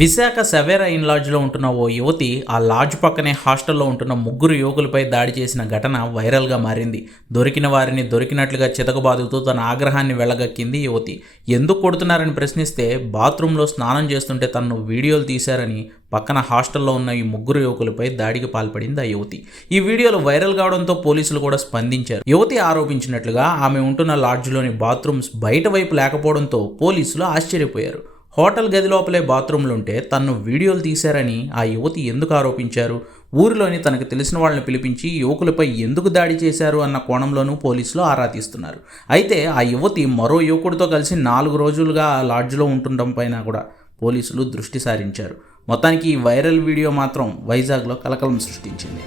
Visakha Savera in లాడ్జ్లో ఉంటున్న ఓ యువతి ఆ లాడ్జ్ పక్కనే హాస్టల్లో ఉంటున్న ముగ్గురు యువకులపై దాడి చేసిన ఘటన వైరల్గా మారింది. దొరికిన వారిని దొరికినట్లుగా చితకబాదుతూ తన ఆగ్రహాన్ని వెళ్ళగక్కింది యువతి. ఎందుకు కొడుతున్నారని ప్రశ్నిస్తే బాత్రూంలో స్నానం చేస్తుంటే తనను వీడియోలు తీశారని పక్కన హాస్టల్లో ఉన్న ఈ ముగ్గురు యువకులపై దాడికి పాల్పడింది ఆ యువతి. ఈ వీడియోలు వైరల్ కావడంతో పోలీసులు కూడా స్పందించారు. యువతి ఆరోపించినట్లుగా ఆమె ఉంటున్న లాడ్జ్లోని బాత్రూమ్స్ బయట వైపు లేకపోవడంతో పోలీసులు ఆశ్చర్యపోయారు. హోటల్ గది లోపలే బాత్రూంలుంటే తన్ను వీడియోలు తీశారని ఆ యువతి ఎందుకు ఆరోపించారు, ఊరిలోని తనకు తెలిసిన వాళ్ళని పిలిపించి యువకులపై ఎందుకు దాడి చేశారు అన్న కోణంలోనూ పోలీసులు ఆరా తీస్తున్నారు. అయితే ఆ యువతి మరో యువకుడితో కలిసి 4 రోజులుగా ఆ లాడ్జ్లో ఉంటుండడం పైన కూడా పోలీసులు దృష్టి సారించారు. మొత్తానికి ఈ వైరల్ వీడియో మాత్రం వైజాగ్లో కలకలం సృష్టించింది.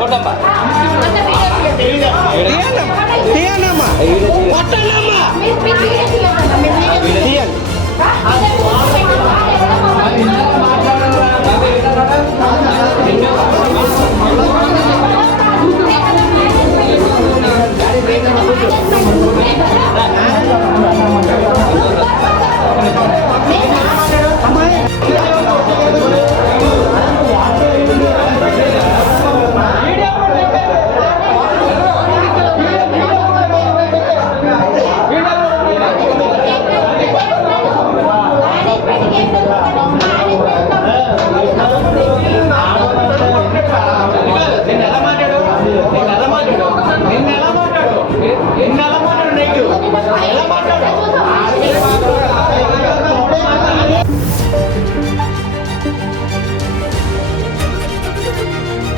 కొట్టమ్మా